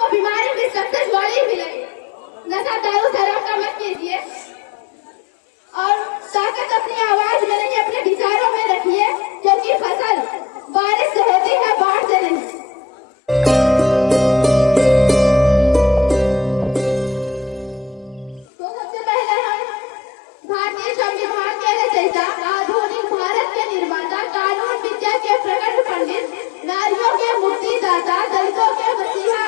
आपको बीमारी भी सक्सेस वाली मिलेगी। नशा दारू शराब का मत कीजिए और ताकत अपनी आवाज में नहीं, अपने विचारों में रखिए, क्योंकि फसल बारिश से होती है, बाढ़ से नहीं। तो सबसे पहले हम भारतीय संविधान के रचयिता, आधुनिक भारत के निर्माता, कानून विद्या के प्रकट पंडित, नारियों के मुक्तिदाता, दलितों के मसीहा,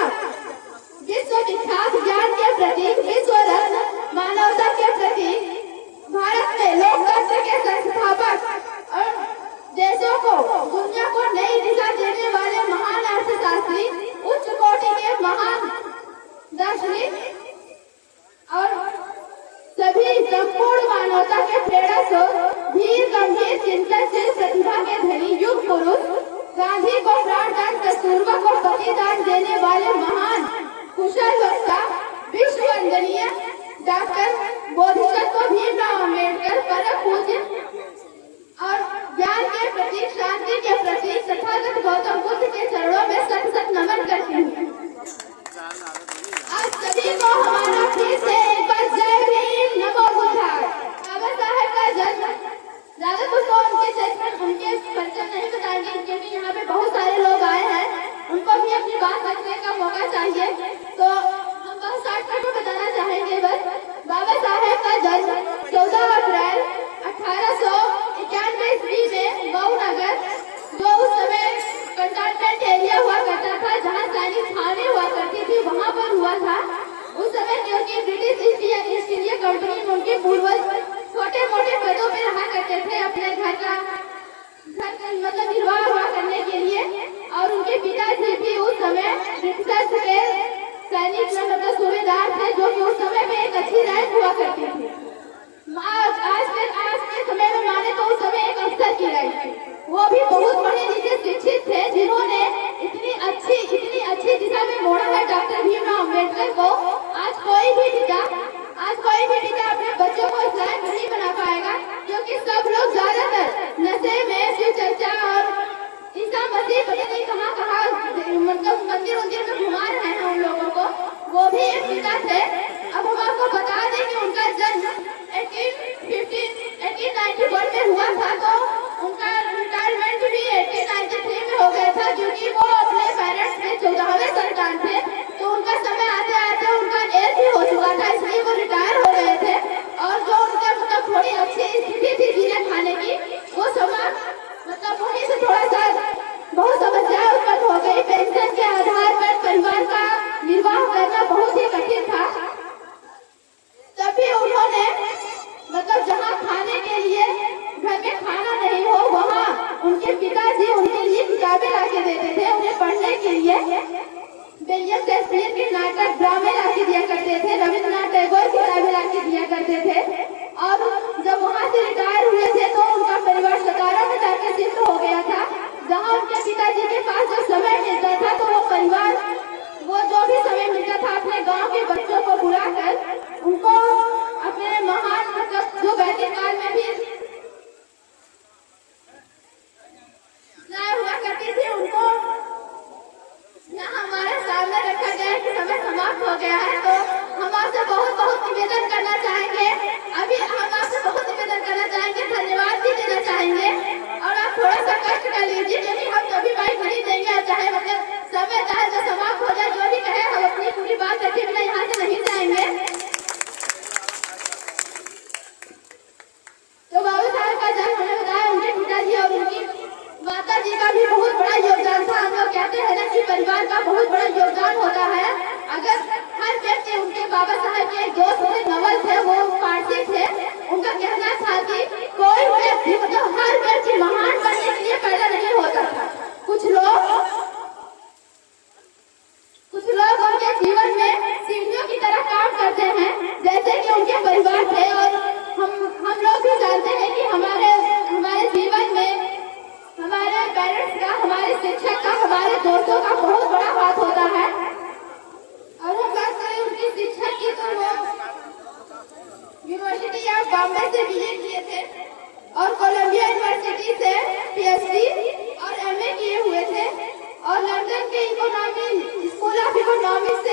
विश्व विख्यात ज्ञान के प्रतीक, विश्व रत्न, मानवता के प्रतीक, भारत में लोकतंत्र के संस्थापक और देशों को, दुनिया को नई दिशा देने वाले महान अर्थशास्त्री, उच्च कोटि के महान दार्शनिक और सभी संपूर्ण मानवता के प्रेरक स्रोत, धीर गंभीर चिंतनशील प्रतिभा के धनी युग पुरुष, गांधी को प्राणदान, कस्तूरबा को बलिदान देने वाले महान कुशल वक्ता, विश्व वंदनीय डॉक्टर बोधिसत्व भीमराव अम्बेडकर, परम पूज्य और ज्ञान के प्रतीक, शांति के प्रतीक तथागत गौतम बुद्ध के चरणों में सत सत नमन करती हूँ। आज सभी को हमारा फिर से एक बार जय भीम, नमो बुद्धाय। बाबा साहेब का जन्म, ज्यादा कुछ तो उनके जन्म, उनके परिचय नहीं बताएंगे क्योंकि यहाँ पे बहुत सारे लोग आए हैं, उनको भी अपनी बात रखने का मौका चाहिए, तो हम बहुत शॉर्टकट में बताना चाहेंगे। बस बाबा साहेब का जन्म 14 अप्रैल 1891 ईस्वी में गौनगर, जो उस समय कंटेनमेंट एरिया हुआ करता था, जहाँ सैनिक थाने हुआ करती थी, वहाँ पर हुआ था। उस समय क्योंकि ब्रिटिश ईस्ट इंडिया कंपनी में उनके पूर्वज छोटे मोटे पदों पे रहा करते थे, अपने घर का मतलब निर्वाह हुआ करने के लिए, और उनके पिताजी भी उस समय ब्रिटिश के सैनिक में मतलब सूबेदार थे, जो कि उस समय में एक अच्छी रैंक हुआ करती थी। आज के समय में माने तो उस समय एक अफसर की रैंक थी। वो भी बहुत पढ़े लिखे शिक्षित थे, जिन्होंने इतनी अच्छी दिशा में मोड़ा है डॉक्टर भीमराव अम्बेडकर को। आज कोई भी पिता अपने बच्चों को इस लायक नहीं बना पाएगा, क्योंकि सब लोग ज्यादातर नशे में, शिव चर्चा और ईसा मसीह पता नहीं कहाँ मतलब मंदिर में घुमा रहे हैं उन लोगों को। वो भी एक पिता थे। अब हम आपको बता दें कि उनका जन्म 1891 में हुआ था, तो उनका रिटायरमेंट भी 1893 में हो गया था, क्योंकि वो अपने पेरेंट्स के 14वें संतान थे, तो उनका समय आते आते उनका एज भी हो चुका था, इसलिए वो रिटायर हो गए थे। और जो उनके मतलब थोड़ी अच्छी स्थिति थी जीने खाने की, वो समाज मतलब उन्हीं से थोड़ा सा बहुत समस्या उत्पन्न हो गई। पेंशन के आधार पर परिवार का निर्वाह करना बहुत ही कठिन था। तभी उन्होंने मतलब जहाँ खाने के लिए घर में खाना नहीं हो, वहाँ उनके पिताजी उनके लिए किताबें ला के देते थे उन्हें पढ़ने के लिए। विलियम शेक्सपियर के नाटक, ड्रामे ला के दिया करते थे, रविन्द्रनाथ टैगोर की किताबें ला के दिया करते थे। और जब वहाँ से रिटायर हुए थे तो उनका परिवार सतारा में जाकर शिफ्ट हो गया था, जहाँ उनके पिताजी के पास जो समय मिलता था, तो वो परिवार जो भी समय मिलता था अपने गांव के बच्चों को बुलाकर उनको अपने महान मतलब जो वैदिक काल में भी हुआ करती थी, उनको यहाँ हमारे सामने रखा गया है कि समय समाप्त हो गया है। तो हम आपसे बहुत निवेदन करना चाहेंगे, धन्यवाद भी देना चाहेंगे, और आप थोड़ा सा कष्ट कर लीजिए, क्योंकि हम तो भी बाइक नहीं देंगे, चाहे मतलब समय चाहे तो समाप्त हो जाए, जो भी कहे हम अपनी पूरी बात रखे बिना यहाँ से नहीं जाएंगे। तो बाबा साहब का जन्म हमने बताया, उनके पिताजी और उनकी माता जी का भी बहुत बड़ा योगदान था। हम लोग कहते हैं ना कि परिवार का बहुत बड़ा योगदान होता है। अगर हर व्यक्ति, उनके बाबा साहब के एक दोस्त थे, नवल थे, वो पारसी थे, उनका कहना था कि कोई व्यक्ति मतलब हर व्यक्ति महान बनने के लिए पैदा नहीं होता था। कुछ लोग उनके जीवन में सीढ़ियों की तरह काम करते हैं, जैसे कि उनके परिवार थे। और हम लोग भी जानते हैं कि हमारे जीवन में हमारे पेरेंट्स का, हमारे शिक्षक का, हमारे दोस्तों का बहुत बड़ा हाथ होता है। और हम बात करें उनकी शिक्षक की, तो वो यूनिवर्सिटी ऑफ बॉम्बे से बीए किए थे और कोलंबिया यूनिवर्सिटी से पीएचडी और एमए किए हुए थे, और लंदन के स्कूल ऑफ इकोनॉमिक्स से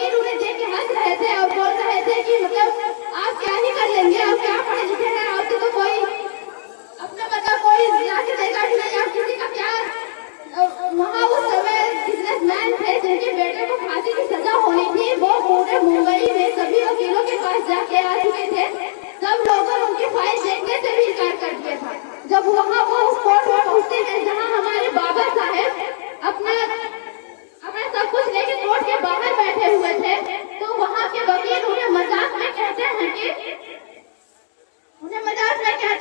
वकील उन्हें देख के हंस रहे थे और बोल रहे थे कि मतलब आप क्या ही कर लेंगे, आप क्या पढ़े लिखे हैं, आपसे तो कोई अपना मतलब कोई लाके देगा भी नहीं, आप किसी का क्या। वहाँ उस समय बिजनेसमैन थे जिनके बेटे को फांसी की सजा होनी थी, वो पूरे मुंबई में सभी वकीलों के पास जाके आ चुके थे। सब लोगों ने उनकी फाइल देखने से भी इनकार कर दिया था। जब वहाँ वो उस कोर्ट में पहुंचते हैं जहाँ हमारे बाबा साहेब अपना अपना सब कुछ लेके कोर्ट के बाहर बैठे हुए थे, तो वहाँ के वकील उन्हें मजाक में कहते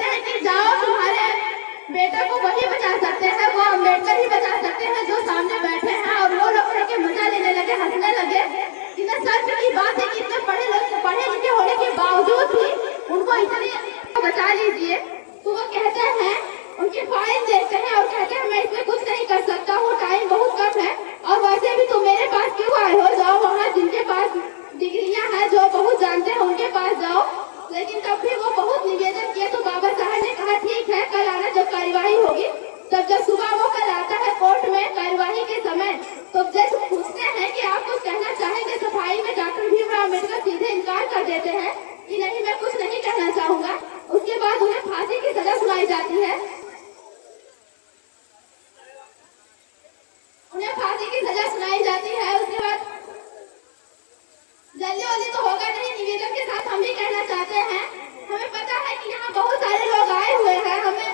हैं कि जाओ, तुम्हारे बेटे को वही बचा सकते हैं, वो अम्बेडकर ही बचा सकते हैं जो सामने बैठे हैं। और वो लोग के मजा लेने लगे, हंसने लगे। इन्हें सच की बात है कि इतने पढ़े लिखे होने के बावजूद भी उनको इतनी बचा लीजिए। तो वो कहते हैं, उनकी फाइल देखते हैं और कहते हैं मैं इसमें कुछ नहीं कर सकता हूँ, टाइम बहुत कम है, और वैसे भी तुम मेरे पास क्यों आए हो, जाओ वहाँ जिनके पास डिग्रियां हैं, जो बहुत जानते हैं उनके पास जाओ। लेकिन तब भी वो बहुत निवेदन किए तो बाबा साहब ने कहा ठीक है, कल आना जब कार्यवाही होगी। तब जब सुबह वो कल आता है कोर्ट में कार्यवाही के समय, तो जज पूछते हैं कि आप कुछ कहना चाहेंगे सफाई में, डॉक्टर भीमराव अम्बेडकर सीधे इनकार कर देते हैं कि नहीं, मैं कुछ नहीं कहना चाहूंगा। उसके बाद उन्हें फांसी की सजा सुनाई जाती है। उन्हें फांसी की सजा सुनाई जाती है। उसके बाद जल्दी जल्दी तो होगा नहीं, निवेदन के साथ हम भी कहना चाहते हैं, हमें पता है कि यहाँ बहुत सारे लोग आए हुए हैं, हमें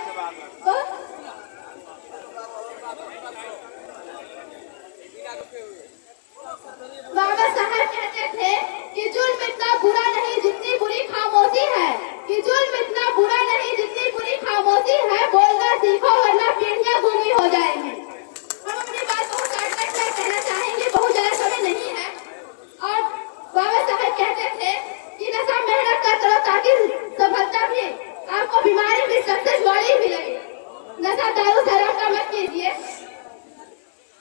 बाबा साहब कहते थे कि जुल्म इतना बुरा नहीं जितनी बुरी खामोशी है, कि जुल्म इतना बुरा नहीं जितनी बुरी खामोशी है, बोलना सीखो वरना पीढ़ियां गुमी हो जाएंगी। हम अपनी बात को कहना चाहेंगे, बहुत ज्यादा समय नहीं है। और बाबा साहब कहते थे कि नशा मेहनत का करो ताकि सफलता भी, आपको बीमारी भी सक्सेस वाली भी लगे। नशा दारू शराब का मत कीजिए,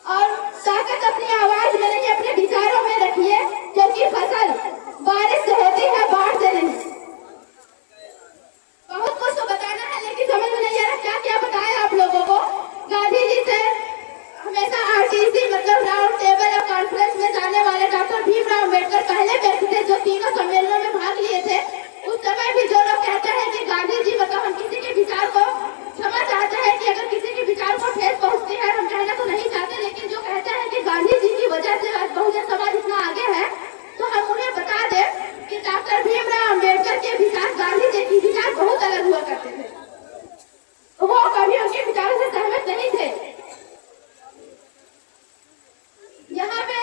और ताकत अपनी आवाज में नहीं अपने विचारों में रखिए, क्योंकि फसल बारिश से होती है, बाढ़ से नहीं। बहुत कुछ तो बताना है लेकिन समझ में नहीं आ रहा क्या क्या बताएं आप लोगों को। गांधी जी से हमेशा आरटीसी मतलब राउंड टेबल और कॉन्फ्रेंस में जाने वाले डॉक्टर भीमराव अम्बेडकर पहले व्यक्ति थे जो तीनों सम्मेलनों में भाग लिए थे। उस समय भी जो लोग कहते हैं कि गांधी जी मतलब हम किसी के विचार को क्षमा चाहते हैं कि अगर किसी के विचार को ठेस पहुंचती है, हम कहना तो नहीं चाहते, लेकिन जो कहते हैं कि गांधी जी की वजह से आज बहुजन समाज इतना आगे है, तो हम उन्हें बता दें कि डॉक्टर भीमराव अम्बेडकर के विचार गांधी जी के विचार बहुत अलग हुआ करते थे। वो कभी उनके विचारों से सहमत नहीं थे। यहाँ पे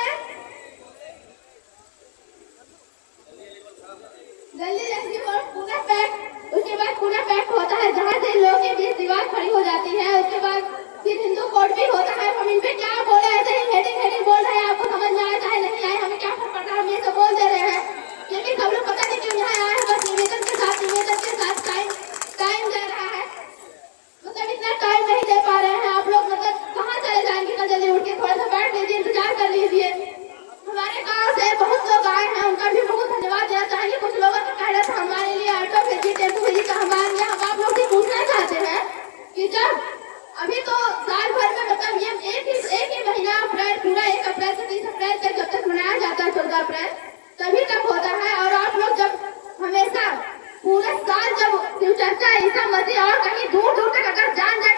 जल्दी पूरा पैक, उसके बाद पूरा पैक होता है जहाँ से लोगों के बीच दीवार खड़ी हो जाती है। उसके बाद फिर हिंदू कोर्ट भी होता है। हम इन पे क्या बोले, ऐसे ही हेडिंग बोल रहे हैं, आपको समझ में आए चाहे नहीं आए, हमें क्या फर्क पड़ता है, हम ये सब बोल दे रहे हैं। लेकिन सब लोग पता नहीं क्यों यहाँ आए हैं, बस निवेदन के साथ टाइम दे रहा है, मतलब इतना टाइम नहीं दे पा रहे हैं। आप लोग मतलब कहाँ चले जाएंगे, कल जल्दी उठ के थोड़ा सा बैठ लीजिए, इंतजार कर लीजिए। हमारे गाँव से बहुत लोग आए हैं, उनका भी बहुत धन्यवाद देना चाहेंगे। कुछ लोगों ने कहा था हमारे लिए ऑटो भेजिए, टेम्पो भेजिए, तो हम आप लोग से पूछना चाहते हैं कि जब अभी तो साल भर में मतलब ये एक ही महीना अप्रैल, पूरा 1 अप्रैल से 30 अप्रैल तक जब तक मनाया जाता है, 14 अप्रैल तभी तक होता है। और आप लोग जब हमेशा पूरा साल जब चर्चा ईसा मसीह और कहीं दूर दूर तक अगर जान जाए